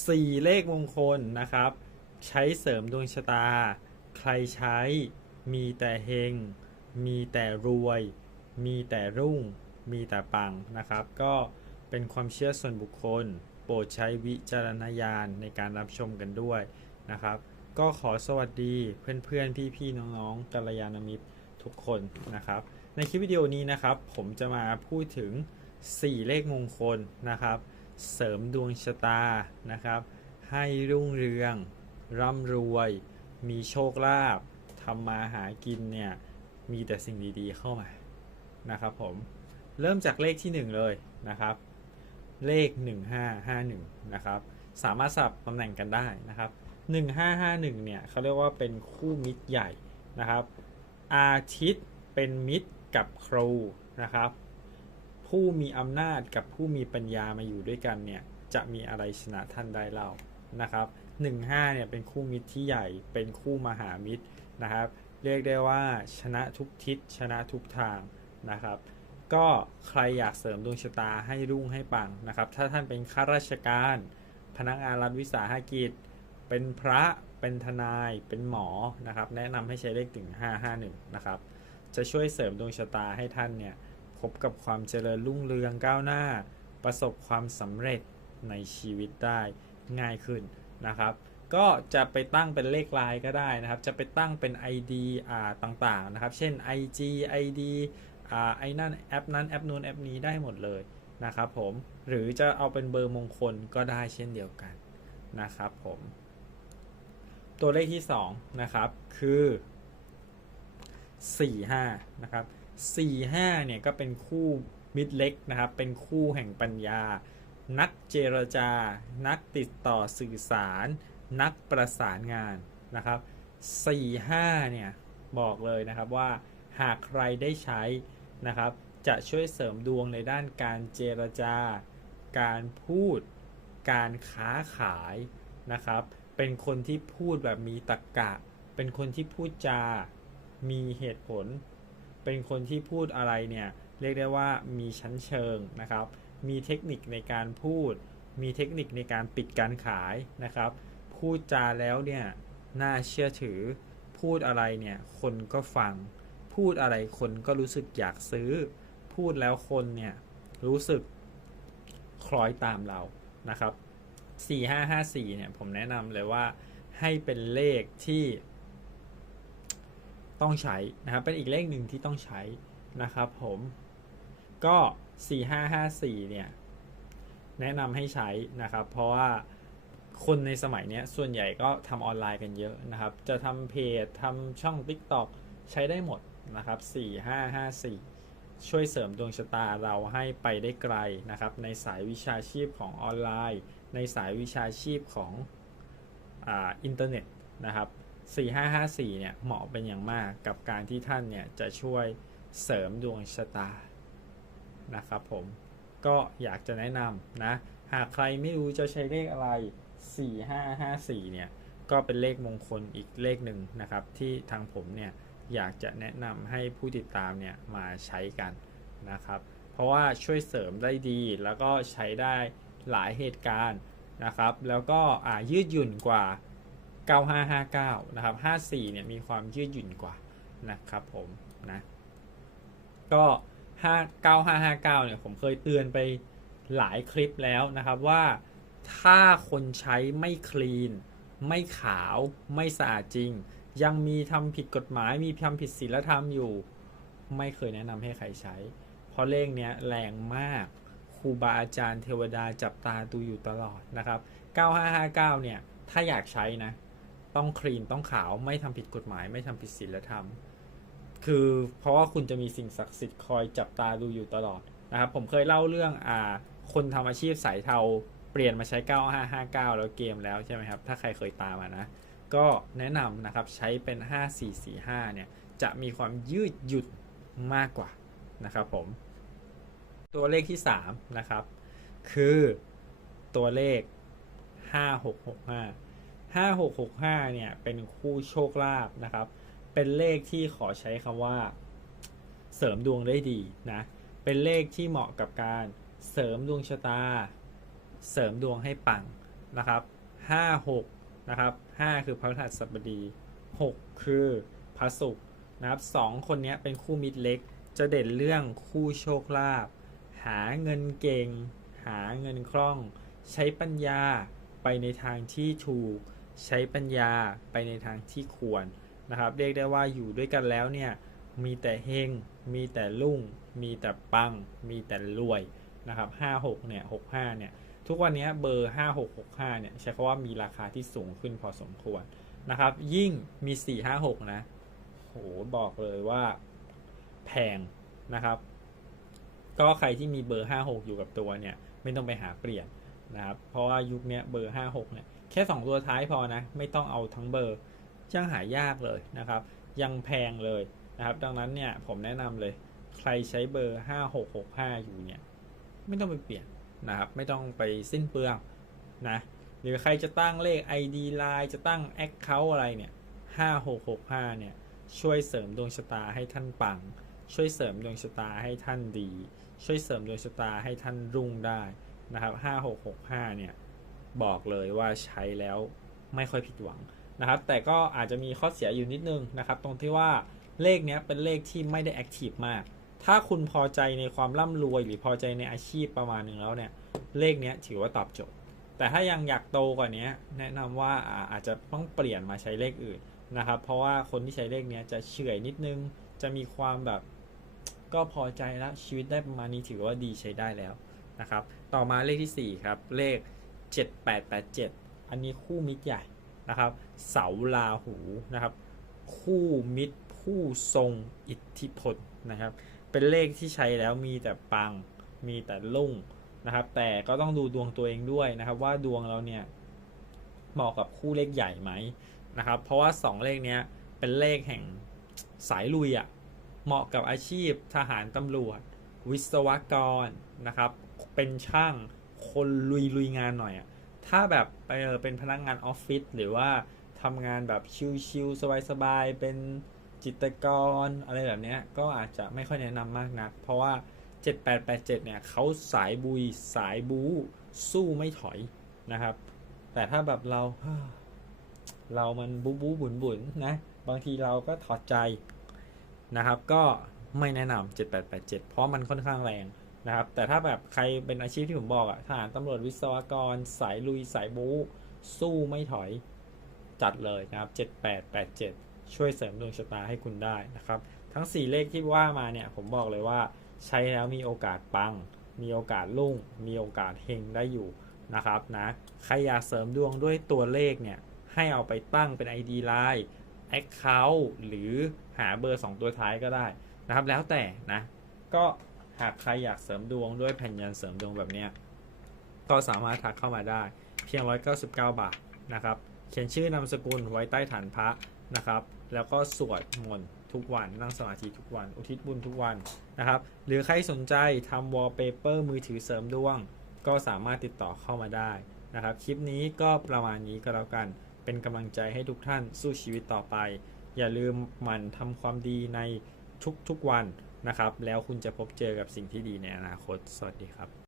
4 เลขมงคลนะครับ ใช้เสริมดวงชะตา ใครใช้มีแต่เฮง มีแต่รวย มีแต่รุ่ง มีแต่ปังนะครับ ก็เป็นความเชื่อส่วนบุคคล โปรดใช้วิจารณญาณในการรับชมกันด้วยนะครับ ก็ขอสวัสดีเพื่อนๆ พี่ๆ น้องๆกัลยาณมิตรทุกคนนะครับ ในคลิปวิดีโอนี้นะครับ ผมจะมาพูดถึง4เลขมงคลนะครับ เสริมดวงชะตานะครับ ให้รุ่งเรือง ร่ำรวย มีโชคลาภทำมาหากินเนี่ย มีแต่สิ่งดีๆเข้ามานะครับผมเริ่มจากเลขที่ 1 เลยนะครับ เลข 1551นะครับสามารถสับตำแหน่งกันได้นะครับ 1551เนี่ยเขาเรียกว่าเป็นคู่มิตรใหญ่นะครับ อาทิตย์เป็นมิตรกับครูนะครับ ผู้มีอำนาจกับผู้มีปัญญามาอยู่ด้วยกันเนี่ยจะมีอะไรชนะท่านได้เล่านะครับ15เนี่ยเป็นคู่มิตรที่ใหญ่เป็นคู่มหามิตรนะครับ เรียกได้ว่าชนะทุกทิศชนะทุกทางนะครับ ก็ใครอยากเสริมดวงชะตาให้รุ่งให้ปังนะครับ ถ้าท่านเป็นข้าราชการ พนักงานรัฐวิสาหกิจ เป็นพระเป็นทนายเป็นหมอนะครับ แนะนำให้ใช้เลขถึง551นะครับจะช่วยเสริมดวงชะตาให้ท่านเนี่ย พบกับความเจริญรุ่งเรืองก้าวหน้า ประสบความสำเร็จในชีวิตได้ง่ายขึ้นนะครับ ก็จะไปตั้งเป็นเลขลน์ก็ได้นะครับ จะไปตั้งเป็น ID อ่าต่างๆนะครับ เช่น IG ID อ่าไอ้นั่นแอปนั้นแอปนู้นแอปนี้ได้หมดเลยนะครับผมหรือจะเอาเป็นเบอร์มงคลก็ได้เช่นเดียวกันนะครับผมตัวเลขที่ 2 นะครับ คือ 45 นะครับ 45เนี่ยก็เป็นคู่มิตรเล็กนะครับ เป็นคู่แห่งปัญญา นักเจรจา นักติดต่อสื่อสาร นักประสานงานนะครับ 45เนี่ยบอกเลยนะครับว่าหากใครได้ใช้นะครับ จะช่วยเสริมดวงในด้านการเจรจา การพูด การค้าขายนะครับ เป็นคนที่พูดแบบมีตรรกะเป็นคนที่พูดจา มีเหตุผล เป็นคนที่พูดอะไรเนี่ยเรียกได้ว่ามีชั้นเชิงนะครับ มีเทคนิคในการพูด มีเทคนิคในการปิดการขายนะครับ พูดจาแล้วเนี่ยน่าเชื่อถือ พูดอะไรเนี่ยคนก็ฟัง พูดอะไรคนก็รู้สึกอยากซื้อ พูดแล้วคนเนี่ยรู้สึกคล้อยตามเรานะครับ 4554เนี่ยผมแนะนำเลยว่าให้เป็นเลขที่ ต้องใช้นะครับเป็นอีกเลขหนึ่งที่ต้องใช้นะครับผมก็ 4554 เนี่ย แนะนำให้ใช้นะครับ เพราะว่าคนในสมัยนี้ส่วนใหญ่ก็ทำออนไลน์กันเยอะนะครับ จะทำเพจทำช่อง TikTok ใช้ได้หมดนะครับ 4554 ช่วยเสริมดวงชะตาเราให้ไปได้ไกลนะครับ ในสายวิชาชีพของออนไลน์ ในสายวิชาชีพของอาอินเทอร์เน็ตนะครับ 4554 เนี่ยเหมาะเป็นอย่างมากกับการที่ท่านเนี่ยจะช่วยเสริมดวงชะตานะครับผมก็อยากจะแนะนำนะ หากใครไม่รู้จะใช้เลขอะไร 4554 เนี่ย ก็เป็นเลขมงคลอีกเลขหนึ่งนะครับ ที่ทางผมเนี่ยอยากจะแนะนำให้ผู้ติดตามเนี่ยมาใช้กันนะครับ เพราะว่าช่วยเสริมได้ดีแล้วก็ใช้ได้หลายเหตุการณ์นะครับ แล้วก็ยืดหยุ่นกว่า 9559 นะครับ 54 เนี่ยมีความยืดหยุ่นกว่านะครับผมนะ ก็ 5 9559 เนี่ยผมเคยเตือนไปหลายคลิปแล้วนะครับว่าถ้าคนใช้ไม่คลีน ไม่ขาวไม่สะอาดจริง ยังมีทำผิดกฎหมายมีทำผิดศีลธรรมอยู่ ไม่เคยแนะนำให้ใครใช้ เพราะเลขเนี้ยแรงมากครูบาอาจารย์เทวดาจับตาดูอยู่ตลอดนะครับ 9559 เนี่ย ถ้าอยากใช้นะ ต้องคลีนต้องขาวไม่ทำผิดกฎหมาย ไม่ทำผิดศีลธรรม คือเพราะว่าคุณจะมีสิ่งศักดิ์สิทธิ์คอยจับตาดูอยู่ตลอดนะครับ ผมเคยเล่าเรื่องอ่าคนทำอาชีพสายเทาเปลี่ยนมาใช้ 9559 แล้วเกมแล้วใช่ไหมครับ ถ้าใครเคยตามมานะ ก็แนะนำนะครับใช้เป็น 5445 เนี่ย จะมีความยืดหยุ่นมากกว่านะครับผม ตัวเลขที่ 3 นะครับ คือตัวเลข 5665 5665 เนี่ย เป็นคู่โชคลาภนะครับ เป็นเลขที่ขอใช้คำว่า เสริมดวงได้ดีนะ เป็นเลขที่เหมาะกับการเสริมดวงชะตา เสริมดวงให้ปังนะครับห้าหกนะครับห้าคือพระพฤหัสบดีหกคือพระศุกร์นะครับสองคนนี้เป็นคู่มิตรเล็ก จะเด่นเรื่องคู่โชคลาภหาเงินเก่ง หาเงินคล่อง ใช้ปัญญาไปในทางที่ถูก ใช้ปัญญาไปในทางที่ควรนะครับ เรียกได้ว่าอยู่ด้วยกันแล้วเนี่ยมีแต่เฮง มีแต่รุ่ง มีแต่ปัง มีแต่รวยนะครับห้าหกเนี่ยหกห้าเนี่ยทุกวันนี้เบอร์ 5665เนี่ยใช้คำว่ามีราคาที่สูงขึ้นพอสมควรนะครับ ยิ่งมี 456 นะโหบอกเลยว่าแพงนะครับ ก็ใครที่มีเบอร์ 56 อยู่กับตัวเนี่ย ไม่ต้องไปหาเปลี่ยน นะครับ เพราะว่ายุคนี้เบอร์ 56 เนี่ย แค่ 2 ตัวท้ายพอนะ ไม่ต้องเอาทั้งเบอร์ยังหายากเลยนะครับ ยังแพงเลยนะครับ ดังนั้นเนี่ยผมแนะนำเลย ใครใช้เบอร์ 5665 อยู่เนี่ย ไม่ต้องไปเปลี่ยนนะครับ ไม่ต้องไปสิ้นเปลืองนะ หรือใครจะตั้งเลข ID Line จะตั้ง Account อะไรเนี่ย 5665 เนี่ย ช่วยเสริมดวงชะตาให้ท่านปัง ช่วยเสริมดวงชะตาให้ท่านดี ช่วยเสริมดวงชะตาให้ท่านรุ่งได้ นะครับ5665เนี่ยบอกเลยว่าใช้แล้วไม่ค่อยผิดหวังนะครับ แต่ก็อาจจะมีข้อเสียอยู่นิดนึงนะครับ ตรงที่ว่าเลขเนี้ยเป็นเลขที่ไม่ได้แอคทีฟมาก ถ้าคุณพอใจในความร่ำรวย หรือพอใจในอาชีพประมาณหนึ่งแล้วเนี่ย เลขเนี้ยถือว่าตอบโจทย์ แต่ถ้ายังอยากโตกว่านี้แนะนำว่าอาอาจจะต้องเปลี่ยนมาใช้เลขอื่นนะครับ เพราะว่าคนที่ใช้เลขเนี้ยจะเฉื่อยนิดนึง จะมีความแบบก็พอใจแล้วชีวิตได้ประมาณนี้ถือว่าดีใช้ได้แล้ว นะครับ ต่อมาเลขที่ 4 ครับ เลข 7887 อันนี้คู่มิตรใหญ่นะครับ เสาลาหูนะครับ คู่มิตรผู้ทรงอิทธิพลนะครับ เป็นเลขที่ใช้แล้วมีแต่ปัง มีแต่ลุ่งนะครับ แต่ก็ต้องดูดวงตัวเองด้วยนะครับ ว่าดวงเราเนี่ยเหมาะกับคู่เลขใหญ่ไหมนะครับ เพราะว่า 2 เลขเนี้ยเป็นเลขแห่งสายลุยอะ่ะเหมาะกับอาชีพทหารตำรวจ วิศวกรนะครับ เป็นช่างคนลุยลุยงานหน่อยอะ่ะถ้าแบบไปเออเป็นพนักงานออฟฟิศหรือว่าทำงานแบบชิลๆสบายๆเป็นจิตกรอะไรแบบเนี้ยก็อาจจะไม่ค่อยแนะนำมากนัก เพราะว่า 7887 เนี่ยเขาสายบุยสายบูสู้ไม่ถอยนะครับ แต่ถ้าแบบเรา เรามันบูบูบุนบุนนะ บางทีเราก็ถอดใจนะครับ ก็ไม่แนะนำ7887 เพราะมันค่อนข้างแรง นะครับ แต่ถ้าแบบใครเป็นอาชีพที่ผมบอกอะทหารตำรวจวิศวกร สายลุยสายบูสู้ไม่ถอยจัดเลยนะครับ 7887 ช่วยเสริมดวงชะตาให้คุณได้นะครับ ทั้ง 4 เลขที่ว่ามาเนี่ย ผมบอกเลยว่าใช้แล้วมีโอกาสปัง มีโอกาสรุ่ง มีโอกาสเฮงได้อยู่นะครับนะใครอยากเสริมดวงด้วยตัวเลขเนี่ย ให้เอาไปตั้งเป็น ID Line Account หรือหาเบอร์ 2 ตัวท้ายก็ได้นะครับ แล้วแต่นะ ก็ หากใครอยากเสริมดวงด้วยแผ่นยันเสริมดวงแบบเนี้ยก็สามารถทักเข้ามาได้ เพียง 199 บาทนะครับ เขียนชื่อนามสกุลไว้ใต้ฐานพระนะครับ แล้วก็สวดมนต์ทุกวันนั่งสมาธิทุกวัน อุทิศบุญทุกวันนะครับ หรือใครสนใจทำวอลเปเปอร์มือถือเสริมดวง ก็สามารถติดต่อเข้ามาได้นะครับ คลิปนี้ก็ประมาณนี้ก็แล้วกัน เป็นกำลังใจให้ทุกท่านสู้ชีวิตต่อไป อย่าลืมหมั่นทำความดีในทุกๆวัน นะครับ แล้วคุณจะพบเจอกับสิ่งที่ดีในอนาคต สวัสดีครับ